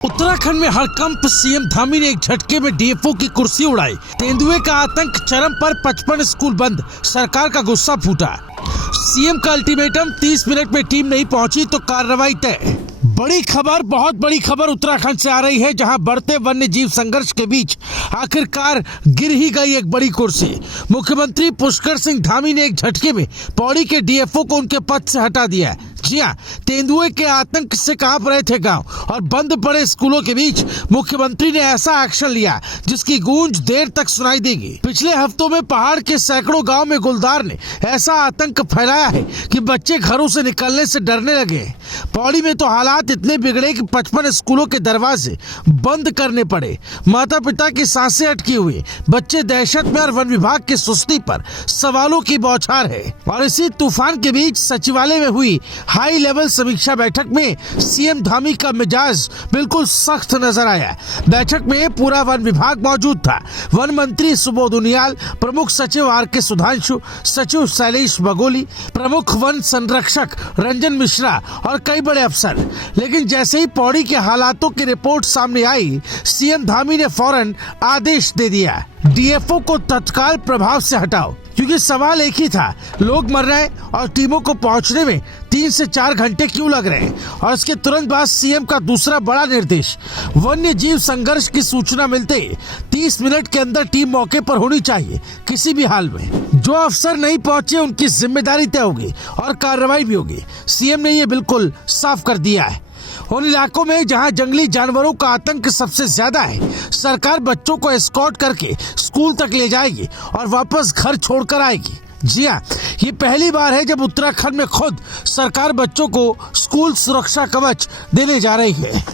उत्तराखंड में हड़कंप, सीएम धामी ने एक झटके में डीएफओ की कुर्सी उड़ाई। तेंदुए का आतंक चरम पर, 55 स्कूल बंद, सरकार का गुस्सा फूटा। सीएम का अल्टीमेटम, 30 मिनट में टीम नहीं पहुंची तो कार्रवाई तय। बड़ी खबर, बहुत बड़ी खबर उत्तराखंड से आ रही है, जहां बढ़ते वन्य जीव संघर्ष के बीच आखिरकार गिर ही गई एक बड़ी कुर्सी। मुख्यमंत्री पुष्कर सिंह धामी ने एक झटके में पौड़ी के डीएफओ को उनके पद से हटा दिया। जी हाँ, तेंदुए के आतंक से कांप रहे थे गांव और बंद पड़े स्कूलों के बीच मुख्यमंत्री ने ऐसा एक्शन लिया जिसकी गूंज देर तक सुनाई देगी। पिछले हफ्तों में पहाड़ के सैकड़ों गांव में गुलदार ने ऐसा आतंक फैलाया है कि बच्चे घरों से निकलने से डरने लगे। पौड़ी में तो हालात इतने बिगड़े कि 55 स्कूलों के दरवाजे बंद करने पड़े। माता पिता की सांसें अटकी हुई, बच्चे दहशत में और वन विभाग की सुस्ती पर सवालों की बौछार है। और इसी तूफान के बीच सचिवालय में हुई हाई लेवल समीक्षा बैठक में सीएम धामी का मिजाज बिल्कुल सख्त नजर आया। बैठक में पूरा वन विभाग मौजूद था। वन मंत्री सुबोध उनियाल, प्रमुख सचिव आर.के. सुधांशु, सचिव शैलेश बगोली, प्रमुख वन संरक्षक रंजन मिश्रा और कई बड़े अफसर। लेकिन जैसे ही पौड़ी के हालातों की रिपोर्ट सामने आई, सीएम धामी ने फौरन आदेश दे दिया, डीएफओ को तत्काल प्रभाव से हटाओ। क्योंकि सवाल एक ही था, लोग मर रहे और टीमों को पहुंचने में 3 से 4 घंटे क्यों लग रहे हैं। और इसके तुरंत बाद सीएम का दूसरा बड़ा निर्देश, वन्य जीव संघर्ष की सूचना मिलते 30 मिनट के अंदर टीम मौके पर होनी चाहिए, किसी भी हाल में। जो अफसर नहीं पहुंचे उनकी जिम्मेदारी तय होगी और कार्रवाई भी होगी। सीएम ने ये बिल्कुल साफ कर दिया है। उन इलाकों में जहां जंगली जानवरों का आतंक सबसे ज्यादा है, सरकार बच्चों को एस्कॉर्ट करके स्कूल तक ले जाएगी और वापस घर छोड़कर आएगी। जी हाँ, ये पहली बार है जब उत्तराखंड में खुद सरकार बच्चों को स्कूल सुरक्षा कवच देने जा रही है।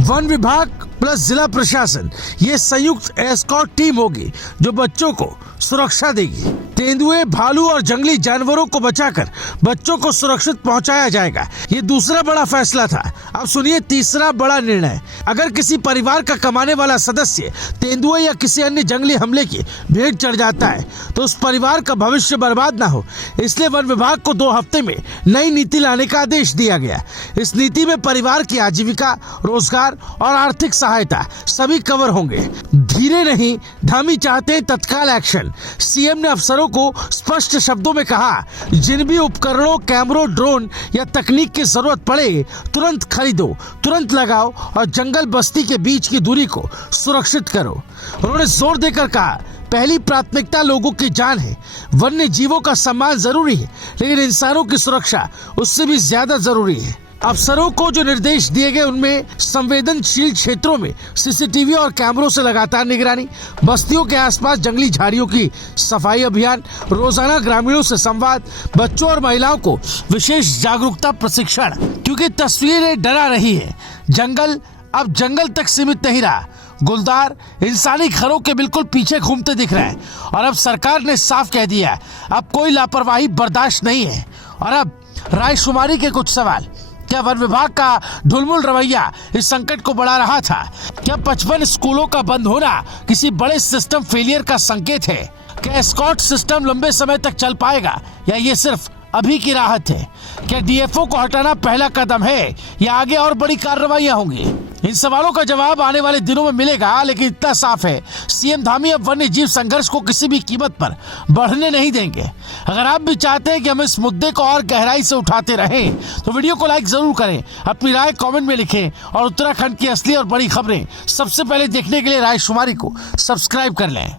वन विभाग प्लस जिला प्रशासन, ये संयुक्त एस्कॉर्ट टीम होगी जो बच्चों को सुरक्षा देगी। तेंदुए, भालू और जंगली जानवरों को बचाकर बच्चों को सुरक्षित पहुंचाया जाएगा। ये दूसरा बड़ा फैसला था। अब सुनिए तीसरा बड़ा निर्णय। अगर किसी परिवार का कमाने वाला सदस्य तेंदुए या किसी अन्य जंगली हमले की भेंट चढ़ जाता है तो उस परिवार का भविष्य बर्बाद ना हो, इसलिए वन विभाग को 2 हफ्ते में नई नीति लाने का आदेश दिया गया। इस नीति में परिवार की आजीविका, रोजगार और आर्थिक सहायता सभी कवर होंगे। धीरे नहीं, धामी चाहते हैं तत्काल एक्शन। सीएम ने अफसरों को स्पष्ट शब्दों में कहा, जिन भी उपकरणों, कैमरों, ड्रोन या तकनीक की जरूरत पड़े तुरंत खरीदो, तुरंत लगाओ और जंगल बस्ती के बीच की दूरी को सुरक्षित करो। उन्होंने जोर देकर कहा, पहली प्राथमिकता लोगों की जान है। वन्य जीवों का सम्मान जरूरी है, लेकिन इंसानों की सुरक्षा उससे भी ज्यादा जरूरी है। अफसरों को जो निर्देश दिए गए उनमें संवेदनशील क्षेत्रों में सीसीटीवी और कैमरों से लगातार निगरानी, बस्तियों के आसपास जंगली झाड़ियों की सफाई अभियान, रोजाना ग्रामीणों से संवाद, बच्चों और महिलाओं को विशेष जागरूकता प्रशिक्षण। क्योंकि तस्वीरें डरा रही है। जंगल अब जंगल तक सीमित नहीं रहा। गुलदार इंसानी घरों के बिल्कुल पीछे घूमते दिख रहे हैं। और अब सरकार ने साफ कह दिया, अब कोई लापरवाही बर्दाश्त नहीं है। और अब रायशुमारी के कुछ सवाल। क्या वन विभाग का ढुलमुल रवैया इस संकट को बढ़ा रहा था? क्या 55 स्कूलों का बंद होना किसी बड़े सिस्टम फेलियर का संकेत है? क्या एस्कॉर्ट सिस्टम लंबे समय तक चल पाएगा या ये सिर्फ अभी की राहत है? क्या डीएफओ को हटाना पहला कदम है या आगे और बड़ी कार्रवाइयां होंगी? इन सवालों का जवाब आने वाले दिनों में मिलेगा, लेकिन इतना साफ है, सीएम धामी अब वन्य जीव संघर्ष को किसी भी कीमत पर बढ़ने नहीं देंगे। अगर आप भी चाहते हैं कि हम इस मुद्दे को और गहराई से उठाते रहें तो वीडियो को लाइक जरूर करें, अपनी राय कमेंट में लिखें और उत्तराखंड की असली और बड़ी खबरें सबसे पहले देखने के लिए रायशुमारी को सब्सक्राइब कर लें।